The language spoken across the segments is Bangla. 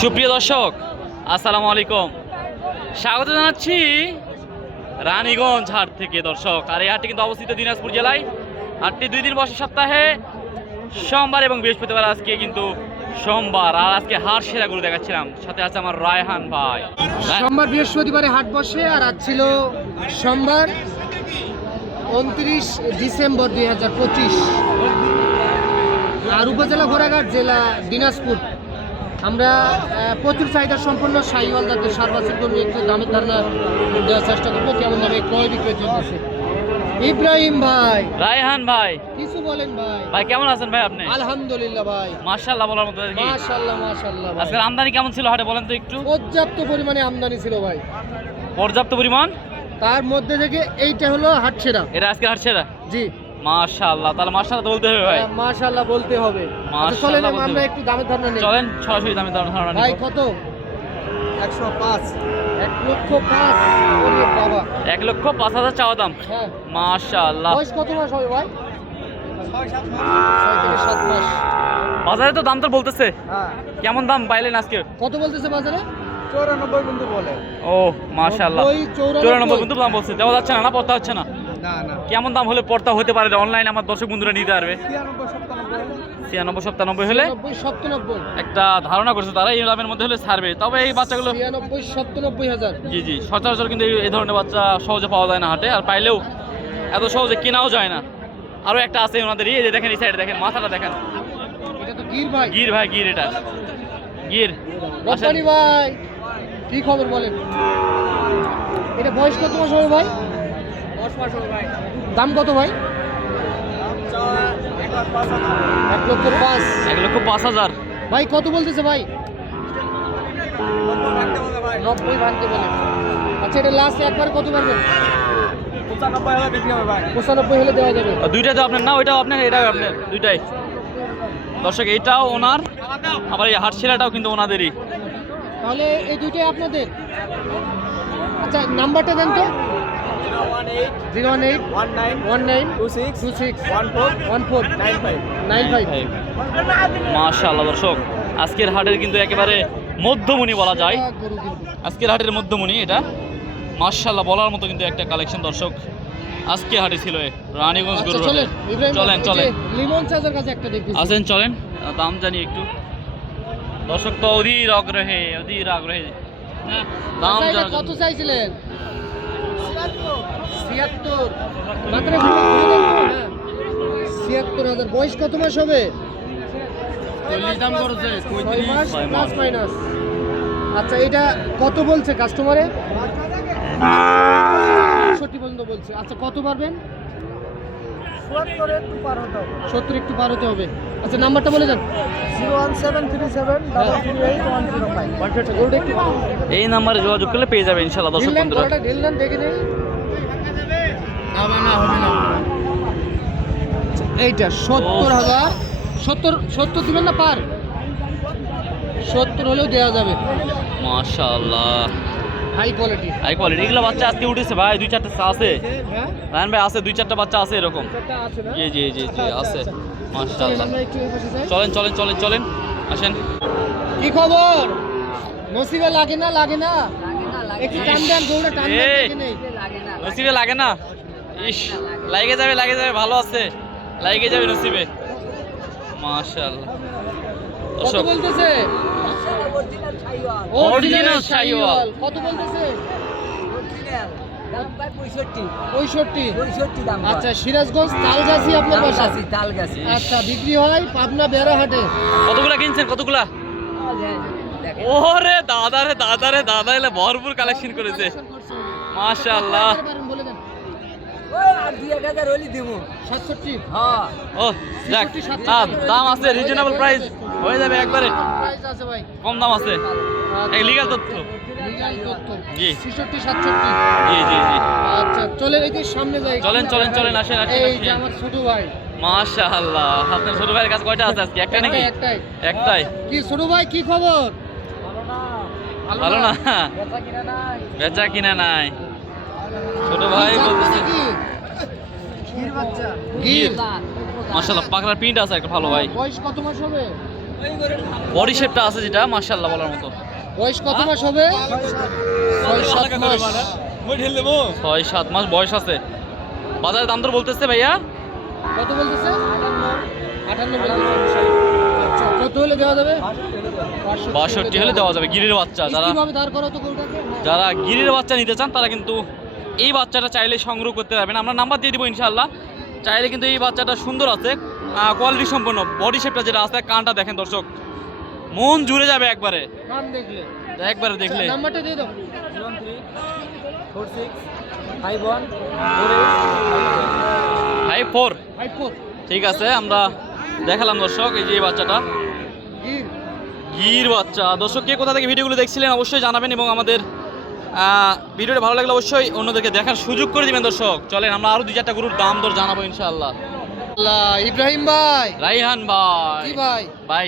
সুপ্রিয় দর্শক, আসসালামু আলাইকুম। স্বাগত জানাচ্ছি রানীগঞ্জ হাট থেকে দর্শক। আর এই হাটটি কিন্তু অবস্থিত দিনাজপুর জেলায়। হাটটি 2 দিন বসে সপ্তাহে, সোমবার এবং বৃহস্পতিবার। আজকে কিন্তু সোমবার, আর আজকে হাট সেরা গরু দেখাচ্ছিলাম। সাথে আছে আমার রায়হান ভাই। সোমবার বৃহস্পতিবারে হাট বসে, আর আজ ছিল সোমবার 29 ডিসেম্বর 2025। আর উপজেলা ঘোড়াঘাট, জেলা দিনাজপুর। আমরা প্রচুর চাহিদা সম্পন্ন শাহিওয়াল জাতের সারবাসিক গরু একটু দামের ধারণা দেওয়ার চেষ্টা করবো, কেমন দামে ক্রয় বিক্রয় চলতেছে। ইব্রাহিম ভাই, রায়হান ভাই, কিছু বলেন ভাই। ভাই কেমন আছেন ভাই আপনি? আলহামদুলিল্লাহ ভাই, মাশাআল্লাহ বলার মতো। মাশাআল্লাহ মাশাআল্লাহ। আজকে আমদানি কেমন ছিল হাটে বলেন তো একটু? পর্যাপ্ত পরিমাণে আমদানি ছিল ভাই, পর্যাপ্ত পরিমাণ। তার মধ্যে থেকে এইটা হলো হাট সেরা। এটা আজকে হাট সেরা। জি মাশাআল্লাহ, তাহলে মাশাআল্লাহ বলতে হবে ভাই। মাশাআল্লাহ বলতে হবে। আচ্ছা চলেন আমরা একটু দামের ধারণা নেই। চলেন সরাসরি দামের ধারণা ভাই নিই। কত? 105। 1,05,000। ওরে বাবা, 1,05,000 চাওয়া দাম। হ্যাঁ। মাশাআল্লাহ। বয়স কত মাস হবে ভাই? 6 থেকে 7 মাস। বাজারে তো দাম তো বলতেছে, হ্যাঁ। কেমন দাম পাইলেন আজকে? কত বলতেছে বাজারে? 94 কিন্তু বলে। ও মাশাআল্লাহ, 94 কিন্তু দাম বলছে। দেওয়া যাচ্ছে না, না পড়তে হচ্ছে না? না না। কেমন দাম হলে পড়তা হতে পারে? অনলাইনে আমার দর্শক বন্ধুরা নিতে পারবে। 96, 97 হলে 97। একটা ধারণা করছে তারা এই দামের মধ্যে হলে ছাড়বে। তবে এই বাচ্চাগুলো 96-97,000। জি জি, সচরাচর কিন্তু এই ধরনের বাচ্চা সহজে পাওয়া যায় না হাটে, আর পাইলেও এত সহজে কেনাও যায় না। আরও একটা আছে ওনাদের, এই যে দেখেন, এই সাইডে দেখেন, মাথাটা দেখেন। এটা তো গির ভাই। গির ভাই, গির। এটা গির। রব্বানি ভাই, কি খবর বলেন? এটা বয়স কত মাস হবে ভাই? 10 মাস হবে ভাই। দাম কত ভাই? 1,05,000। 1,05,000 ভাই কত বলতেছে ভাই? 90 ভাঙতে বলে। আচ্ছা এটা লাস্ট একবার কত পারবেন? 95 হলে বিক্রি হবে ভাই। 95 হলে দেওয়া যাবে। দুইটাই তো আপনার না? ওইটাও আপনার, এটাও আপনার, দুইটাই। দর্শক এইটাও ওনার, আবার এই হাট সেরাটাও কিন্তু ওনাদেরই। তাহলে এই দুইটাই আপনাদের? আচ্ছা নাম্বারটা দেন তো। 018-19-26-14-95। মাশাআল্লাহ দর্শক, আজকের হাটের কিন্তু একেবারে মধ্যমণি বলা যায়। আজকের হাটের মধ্যমণি এটা। মাশাআল্লাহ বলার মতো কিন্তু একটা কালেকশন দর্শক আজকে হাটে ছিল রানীগঞ্জ গরু হাটে। চলেন চলেন, লিমন চাচার কাছে একটা দেখি। আসেন চলেন, দাম জানি একটু। দর্শক তো অধীর আগ্রহে দাম জানা। কত চাইছিলেন? 76। মাত্র 76,000। বয়স কত মাস হবে? 40 দাম করছে, 6 মাস প্লাস মাইনাস। আচ্ছা এটা কত বলছে কাস্টমারে? 60 পর্যন্ত বলছে। আচ্ছা কত পারবেন? 70 একটু পার হতে হবে। আচ্ছা নাম্বারটা বলে যান। 01737 এই নাম্বারে যোগাযোগ করলে পেয়ে যাবে ইনশাআল্লাহ দর্শক বন্ধুরা। ঢেললেন দেখে নেই। হবে না। এইটা 70,000। 70 দিবেন না পার? 70 হলেও দেওয়া যাবে। মাশাআল্লাহ, হাই কোয়ালিটি। এগুলো বাচ্চা আজকে উঠেছে ভাই, 2-4টা আছে। হ্যাঁ রায়হান ভাই আছে, 2-4টা বাচ্চা আছে এরকম। এটা আছে না? জি আছে। মাশাআল্লাহ। আমরা একটু এই পাশে যাই। চলেন আসেন। কি খবর? নসিবে লাগে না? একটু টান দেন, দৌড়ে টান দেন দেখে নেই। নসিবে লাগে না? ইস, লাগে যাবে, ভালো আছে, লাগে যাবে নসিবে। মাশাআল্লাহ কত বলতেছে? অরিজিনাল শাহিওয়াল। কত বলতেছে? দাম ভাই 65। 65 দাম। আচ্ছা সিরাজগঞ্জ তালগাছি আপনার বাসা? তালগাছি। আচ্ছা বিক্রি হয় পাবনা বেড়াহাটে। কতগুলা কিনছেন? কতগুলা? ওরে দাদা এলে ভরপুর কালেকশন করেছে। মাশাআল্লাহ। বলে দেন। ওই আর 2-1000 হলি দেবো। 67। হ্যাঁ। ও যাক, দাম আছে, রিজনেবল প্রাইস হয়ে যাবে একবারে। প্রাইস আছে ভাই, কম দাম আছে, এই লিগ্যাল তথ্য। লিগ্যাল তথ্য। জি 66-67। জি। আচ্ছা চলেন এই যে সামনে যাই। চলেন আসেন। এই যে আমার ছোট ভাই। মাশাআল্লাহ, আপনার ছোট ভাইয়ের কাছে কয়টা আছে আজকে? একটা নাকি? একটাই। কি ছোট ভাই কি খবর? ভালো না? বেচা কিনা নাই ছোট ভাই বলতেছে। গির বাচ্চা। গির। মাশাআল্লাহ, পাকড়ার প্রিন্ট আছে একটা ভালো ভাই। বয়স কত মাস হবে? বডি শেপটা আছে যেটা মাশাআল্লাহ বলার মতো। বয়স কত মাস হবে? 6-7 মাস। 6-7 মাস বয়স আছে। বাজারে দাম দর বলতেছে ভাইয়া কত বলতেছে? 58 বলতেছে। আচ্ছা, কত হলে দেওয়া যাবে? 62 হলে দেওয়া যাবে। গিরির বাচ্চা যারা কিভাবে দাঁড় করাও তো গরুটাকে? যারা গিরির বাচ্চা নিতে চান তারা কিন্তু এই বাচ্চাটা চাইলে সংগ্রহ করতে পারবেন। আমরা নাম্বার দিয়ে দিব ইনশাআল্লাহ। চাইলে কিন্তু এই বাচ্চাটা সুন্দর আছে, কোয়ালিটি সম্পন্ন। বডি শেপটা যেটা আছে, কানটা দেখেন দর্শক, মন জুড়ে যাবে একবারে কান দেখলে। একবারে দেখলে। আচ্ছা, নাম্বারটা দিয়ে দাও। 53 54 ঠিক আছে, আমরা দেখালাম দর্শক এই যে এই বাচ্চাটা গির। গির বাচ্চা। দর্শক কে কোথা থেকে ভিডিওগুলো দেখছিলেন অবশ্যই জানাবেন এবং আমাদের ভিডিওটা ভালো লাগলে অবশ্যই অন্যদেরকে দেখার সুযোগ করে দিবেন। দর্শক চলেন আমরা আরো 2-4টা গরুর দাম দর জানাবো ইনশাআল্লাহ। আল্লাহ, ইব্রাহিম ভাই। রাইহান ভাই কি ভাই? ভাই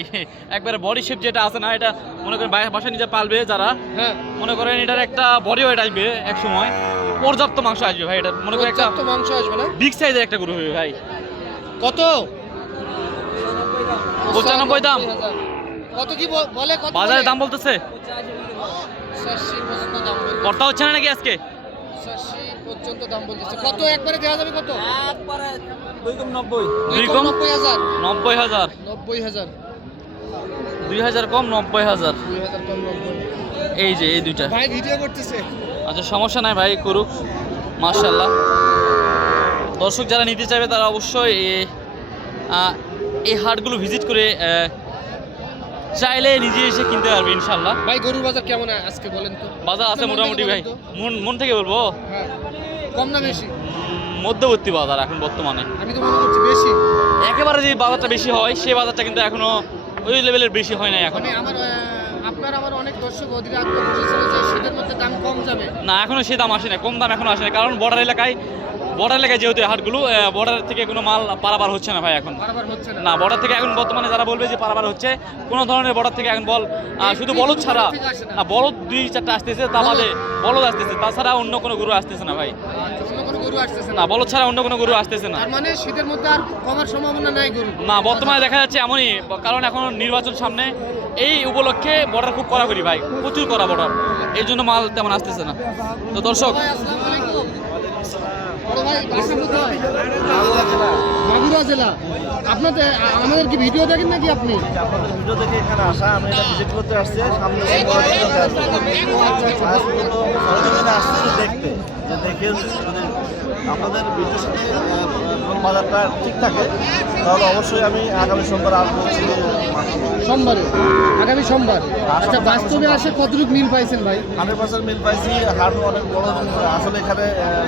একবারে বডি শেপ যেটা আছে না, এটা মনে করেন বাসায় নিজে পালবে যারা, হ্যাঁ, মনে করেন এটার একটা বডি ওয়েট আসবে এক সময়, পর্যাপ্ত মাংস আসবে ভাই। এটা মনে করেন একটা পর্যাপ্ত মাংস আসবে না? বিগ সাইজের একটা গরু হবে ভাই। কত? 95 দাম। কত কি বলে? কত বাজারে বলে? দাম বলতেছে 85 পর্যন্ত দাম বলতেছে। কর্তা হচ্ছে না নাকি আজকে? 85 পর্যন্ত দাম বলতেছে। কত একবারে দেওয়া যাবে? কত? 290 দুই কম 90,000। 90,000 90,000। 2,000 কম 90,000। 2000 কম 90। এই যে এই দুইটা। ভাই ভিডিও করতেছে। আচ্ছা সমস্যা নাই ভাই, করুক মাশাআল্লাহ। দর্শক যারা নিতে চাইবে তারা অবশ্যই এই হাটগুলো ভিজিট করে চাইলে নিজে এসে কিনতে পারবে ইনশাআল্লাহ। ভাই গরুর বাজার কেমন আজকে বলেন তো? বাজার আছে মোটামুটি ভাই। মন থেকে বলবো হ্যাঁ, কম না বেশি? মধ্যবর্তী বাজার এখন বর্তমানে। আমি তো মনে করছি বেশি। একেবারে যে বাজারটা বেশি হয় সেই বাজারটা কিন্তু এখনো ওই লেভেলের বেশি হয় না এখন। মানে আমার অনেক দর্শক অধীরে আগ্রহ বসেছিল যে শীতের মধ্যে দাম কম যাবে। না এখনো সে দাম আসে না, কম দাম এখনো আসে না, কারণ বর্ডার এলাকায় যেহেতু এই হাটগুলো, বর্ডার থেকে কোনো মাল পারাবার হচ্ছে না ভাই এখন। বারবার হচ্ছে না। না বর্ডার থেকে এখন বর্তমানে যারা বলবে যে পারাবার হচ্ছে, কোনো ধরনের বর্ডার থেকে এখন শুধু বলদ ছাড়া, না বলদ 2-4টা আসতেছে, তা বাদে বলদ আসতেছে, তাছাড়া অন্য কোনো গরু আসতেছে না ভাই। আচ্ছা, অন্য কোনো গরু আসতেছে না না? বলদ ছাড়া অন্য কোনো গরু আসতেছে না। তার মানে শীতের মধ্যে আর কমার সম্ভাবনা নাই গরু? না বর্তমানে দেখা যাচ্ছে এমনই, কারণ এখন নির্বাচন সামনে, এই উপলক্ষে বর্ডার খুব কড়াকড়ি ভাই, প্রচুর কড়া বর্ডার, এই জন্য মাল তেমন আসতেছে না। তো দর্শক ভাই আসসালামু আলাইকুম। বড় ভাই বাসা কোথায়? মাগুরা জেলা। আপনাদের আমাদের কি ভিডিও দেখেন নাকি আপনি? আপনাদের ভিডিও দেখে এখানে আসা, আমি এটা ভিজিট করতে আসছি সামনে আসছি দেখতে, যে দেখে যদি আপনাদের ভিডিওর সাথে বাজারটা ঠিক থাকে তাহলে অবশ্যই আমি আগামী সোমবার আসবো। সোমবারে, আগামী সোমবার। আচ্ছা, বাস্তবে আসে কতটুকু মিল পাইছেন ভাই? 100% মিল পাইছি। হাট অনেক বড়, আসলে এখানে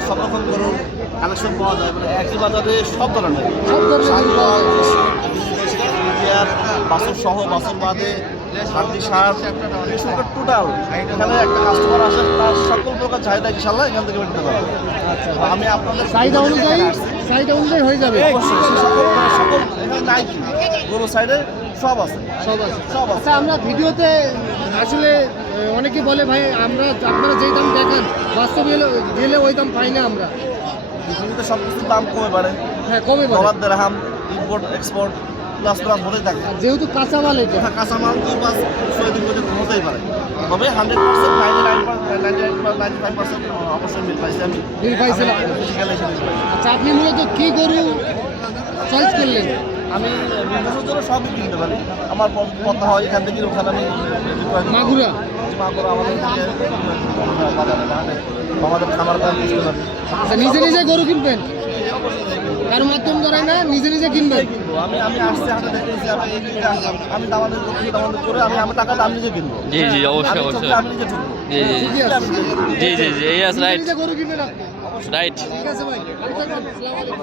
সব রকম গরুর কালেকশন পাওয়া যায়, মানে একই বাজারে সব ধরনের সব ধরনের গরু পাওয়া যায়। বাসুর সহ, বাসুর বাদে শান্তি সার টোটাল এখানে একটা কাস্টমার আসে, তার সকল প্রকার চাহিদা ইনশাল্লাহ এখান থেকে মেটাতে পারবো। আমি আপনাদের চাহিদা অনুযায়ী হয়ে যাবে। অবশ্যই সকল এখানে নাই কি গরু সাইডে সব আছে, সব আছে। সব আছে। আচ্ছা, আমরা ভিডিওতে আসলে অনেকে বলে ভাই আপনারা যেই দাম দেখান বাস্তবে গেলে ওই দাম পাই না আমরা। পৃথিবীতে সব কিছুর দাম কমে পারে, হ্যাঁ, কমে পারে। ডলার দেড়হাম, ইম্পোর্ট এক্সপোর্ট প্লাস হতে থাকে। যেহেতু কাঁচামাল এটা, কাঁচামাল 2-5 পর্যন্ত হতেই পারে, তবে 100% 99.95% অবশ্যই মিল পাইছি আমি। মিল পাইছেন আপনি? ফিজিক্যালি এসে মিল পাইছি। আচ্ছা, আপনি মূলত কি গরু চয়েস করলেন? আমি বিজনেসের জন্য সবই কিনতে পারি, আমার কথা হয় এখান থেকে ওখানে আমি মাগুরা মাগুরা আমাদের থেকে বাজারে আমাদের খামার দাম বুঝতে পারি। আচ্ছা, নিজে গরু কিনবেন? কারো মাধ্যম ধরাই না, নিজে কিনবেন? কিনবো আমি আসছি হাতে দেখতেছি, আমি দামাদের করে আমি টাকাটা আমি নিজে কিনবো। জি জি অবশ্যই অবশ্যই। আমি নিজে ঢুকবো। জি জি ঠিকই আছে। জি জি জি, ইয়েস রাইট নিজে গরু কিনবেন আপনি? রাইট। ঠিক আছে ভাই, ভালো থাকবেন। আসসালামু আলাইকুম।